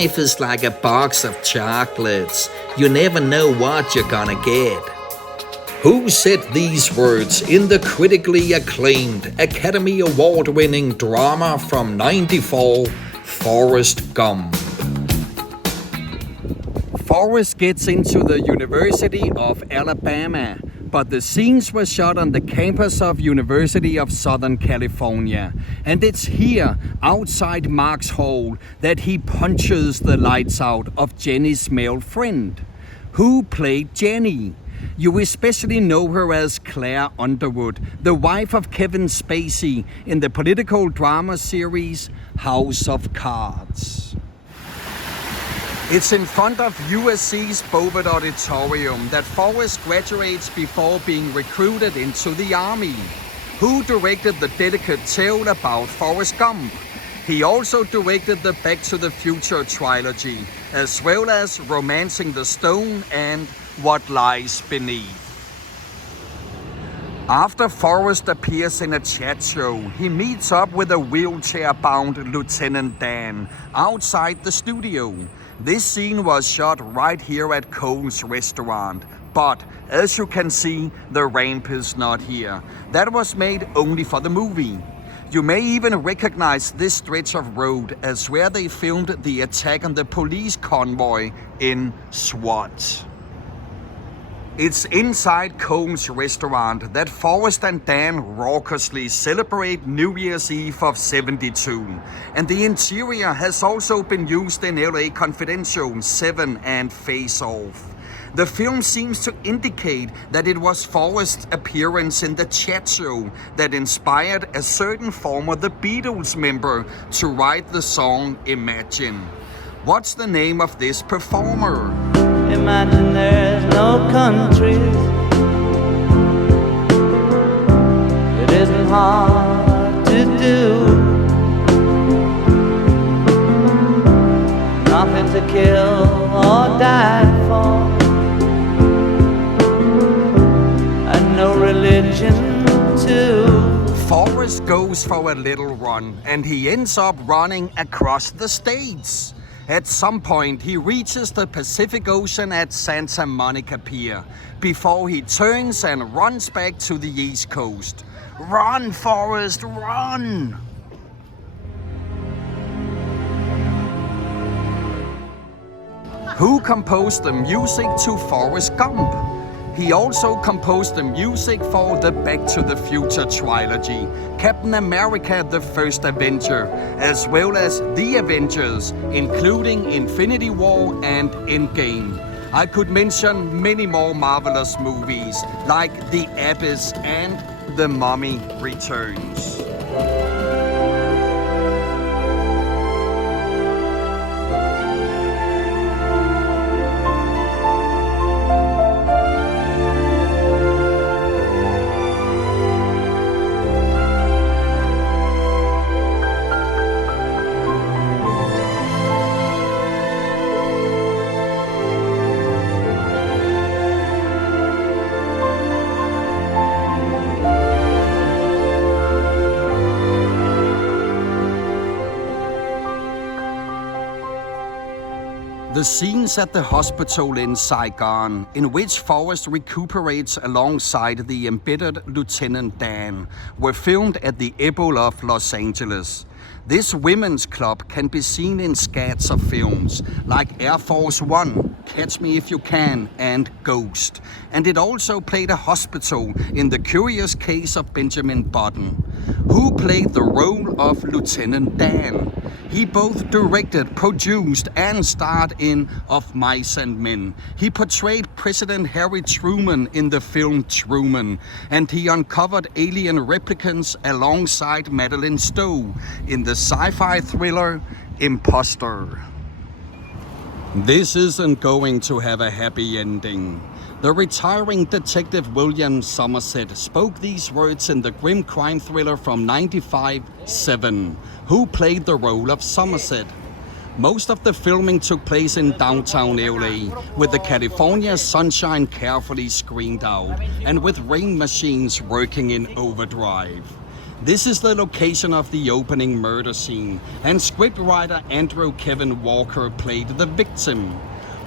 Life is like a box of chocolates. You never know what you're gonna get. Who said these words in the critically acclaimed Academy Award-winning drama from '94, Forrest Gump? Forrest gets into the University of Alabama, but the scenes were shot on the campus of University of Southern California. And it's here, outside Mark's Hall, that he punches the lights out of Jenny's male friend. Who played Jenny? You especially know her as Claire Underwood, the wife of Kevin Spacey in the political drama series House of Cards. It's in front of USC's Bovard Auditorium that Forrest graduates before being recruited into the Army. Who directed the delicate tale about Forrest Gump? He also directed the Back to the Future trilogy, as well as Romancing the Stone and What Lies Beneath. After Forrest appears in a chat show, he meets up with a wheelchair-bound Lieutenant Dan outside the studio. This scene was shot right here at Cole's restaurant, but as you can see, the ramp is not here. That was made only for the movie. You may even recognize this stretch of road as where they filmed the attack on the police convoy in SWAT. It's inside Cole's restaurant that Forrest and Dan raucously celebrate New Year's Eve of '72. And the interior has also been used in LA Confidential, '7 and Face Off. The film seems to indicate that it was Forrest's appearance in the chat show that inspired a certain former The Beatles member to write the song Imagine. What's the name of this performer? Imagine there's no countries. It isn't hard to do. Nothing to kill or die for, and no religion too. Forrest goes for a little run and he ends up running across the states. At some point, he reaches the Pacific Ocean at Santa Monica Pier before he turns and runs back to the East Coast. Run, Forrest, run! Who composed the music to Forrest Gump? He also composed the music for the Back to the Future trilogy, Captain America: The First Avenger, as well as The Avengers, including Infinity War and Endgame. I could mention many more marvelous movies, like The Abyss and The Mummy Returns. The scenes at the hospital in Saigon, in which Forrest recuperates alongside the embittered Lieutenant Dan, were filmed at the Ebell of Los Angeles. This women's club can be seen in scats of films like Air Force One, Catch Me If You Can, and Ghost. And it also played a hospital in The Curious Case of Benjamin Button. Who played the role of Lieutenant Dan? He both directed, produced, and starred in Of Mice and Men. He portrayed President Harry Truman in the film Truman, and he uncovered alien replicants alongside Madeleine Stowe in the sci-fi thriller Imposter. This isn't going to have a happy ending. The retiring detective William Somerset spoke these words in the grim crime thriller from '95, '7. Who played the role of Somerset? Most of the filming took place in downtown LA, with the California sunshine carefully screened out and with rain machines working in overdrive. This is the location of the opening murder scene, and scriptwriter Andrew Kevin Walker played the victim.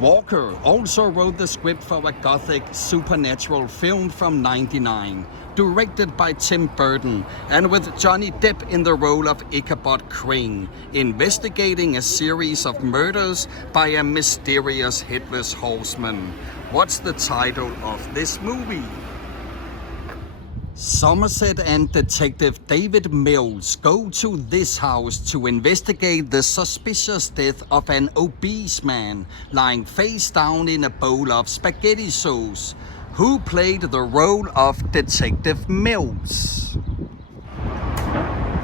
Walker also wrote the script for a gothic supernatural film from '99, directed by Tim Burton, and with Johnny Depp in the role of Ichabod Crane, investigating a series of murders by a mysterious headless horseman. What's the title of this movie? Somerset and Detective David Mills go to this house to investigate the suspicious death of an obese man lying face down in a bowl of spaghetti sauce. Who played the role of Detective Mills?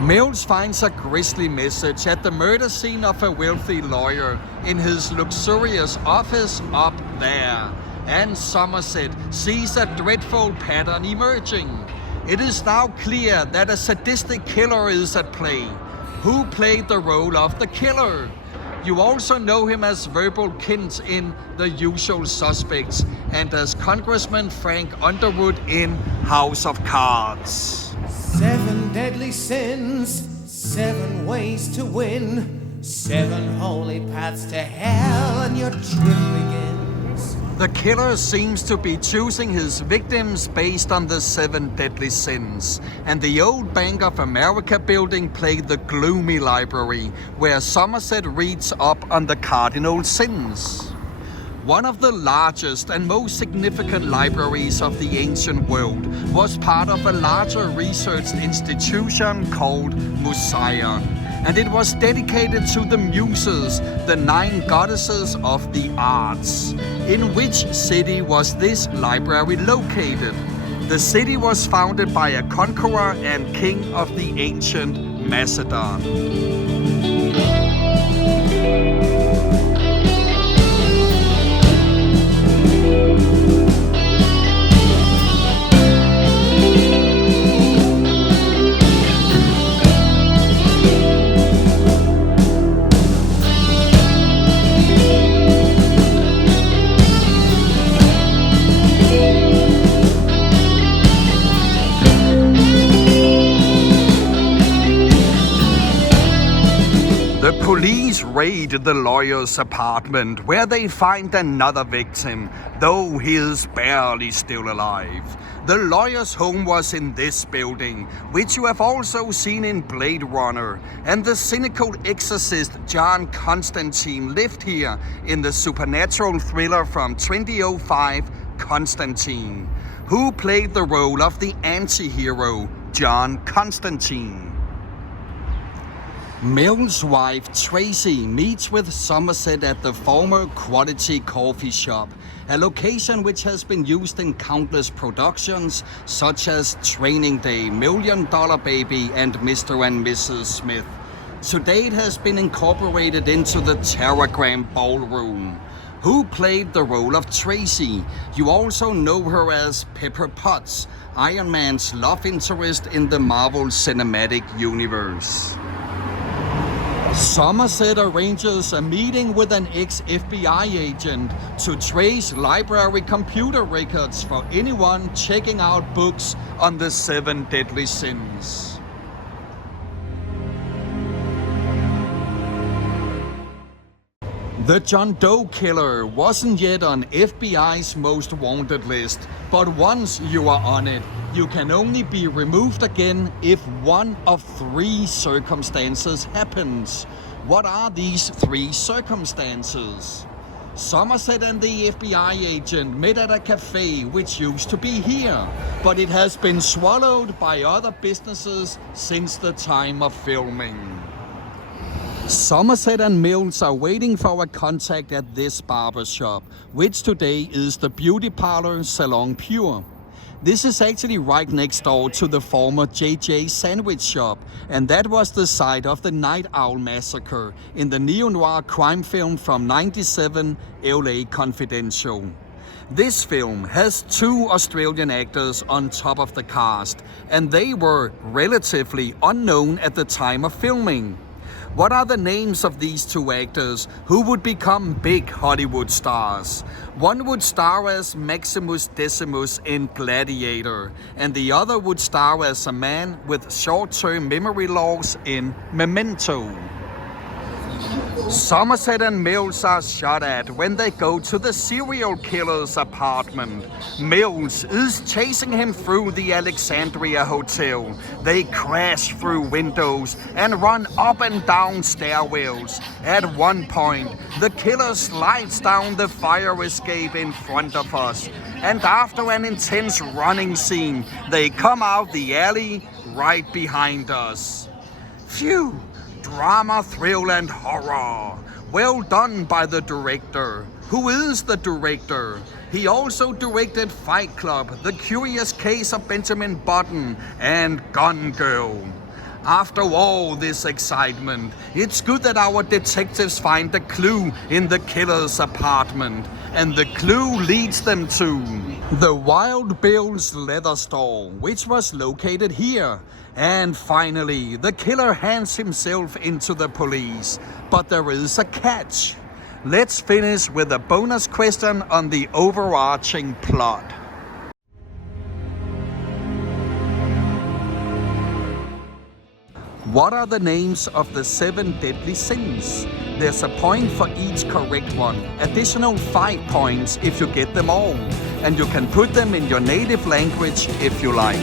Mills finds a grisly message at the murder scene of a wealthy lawyer in his luxurious office up there, and Somerset sees a dreadful pattern emerging. It is now clear that a sadistic killer is at play. Who played the role of the killer? You also know him as Verbal Kint in The Usual Suspects and as Congressman Frank Underwood in House of Cards. 7 deadly sins, 7 ways to win, 7 holy paths to hell, and your trip begins. The killer seems to be choosing his victims based on the 7 deadly sins, and the old Bank of America building played the gloomy library, where Somerset reads up on the cardinal sins. One of the largest and most significant libraries of the ancient world was part of a larger research institution called Museion, and it was dedicated to the Muses, the 9 goddesses of the arts. In which city was this library located? The city was founded by a conqueror and king of the ancient Macedon. The police raid the lawyer's apartment, where they find another victim, though he is barely still alive. The lawyer's home was in this building, which you have also seen in Blade Runner, and the cynical exorcist John Constantine lived here in the supernatural thriller from 2005, Constantine. Who played the role of the anti-hero, John Constantine? Mills' wife Tracy meets with Somerset at the former Quality Coffee Shop, a location which has been used in countless productions such as Training Day, $1 Million Baby, and Mr. and Mrs. Smith. Today it has been incorporated into the Terragram Ballroom. Who played the role of Tracy? You also know her as Pepper Potts, Iron Man's love interest in the Marvel Cinematic Universe. Somerset arranges a meeting with an ex-FBI agent to trace library computer records for anyone checking out books on the 7 deadly sins. The John Doe killer wasn't yet on FBI's most wanted list, but once you are on it, you can only be removed again if one of 3 circumstances happens. What are these 3 circumstances? Somerset and the FBI agent met at a cafe which used to be here, but it has been swallowed by other businesses since the time of filming. Somerset and Mills are waiting for a contact at this barber shop, which today is the beauty parlor Salon Pure. This is actually right next door to the former JJ Sandwich Shop, and that was the site of the Night Owl Massacre in the neo-noir crime film from '97, LA Confidential. This film has 2 Australian actors on top of the cast, and they were relatively unknown at the time of filming. What are the names of these two actors who would become big Hollywood stars? One would star as Maximus Decimus in Gladiator, and the other would star as a man with short-term memory loss in Memento. Somerset and Mills are shot at when they go to the serial killer's apartment. Mills is chasing him through the Alexandria hotel. They crash through windows and run up and down stairwells. At one point, the killer slides down the fire escape in front of us. And after an intense running scene, they come out the alley right behind us. Phew! Drama, thrill, and horror. Well done by the director. Who is the director? He also directed Fight Club, The Curious Case of Benjamin Button, and Gone Girl. After all this excitement, it's good that our detectives find a clue in the killer's apartment, and the clue leads them to the Wild Bill's leather store, which was located here. And finally, the killer hands himself into the police, but there is a catch. Let's finish with a bonus question on the overarching plot. What are the names of the 7 deadly sins? There's a point for each correct one. Additional 5 points if you get them all. And you can put them in your native language if you like.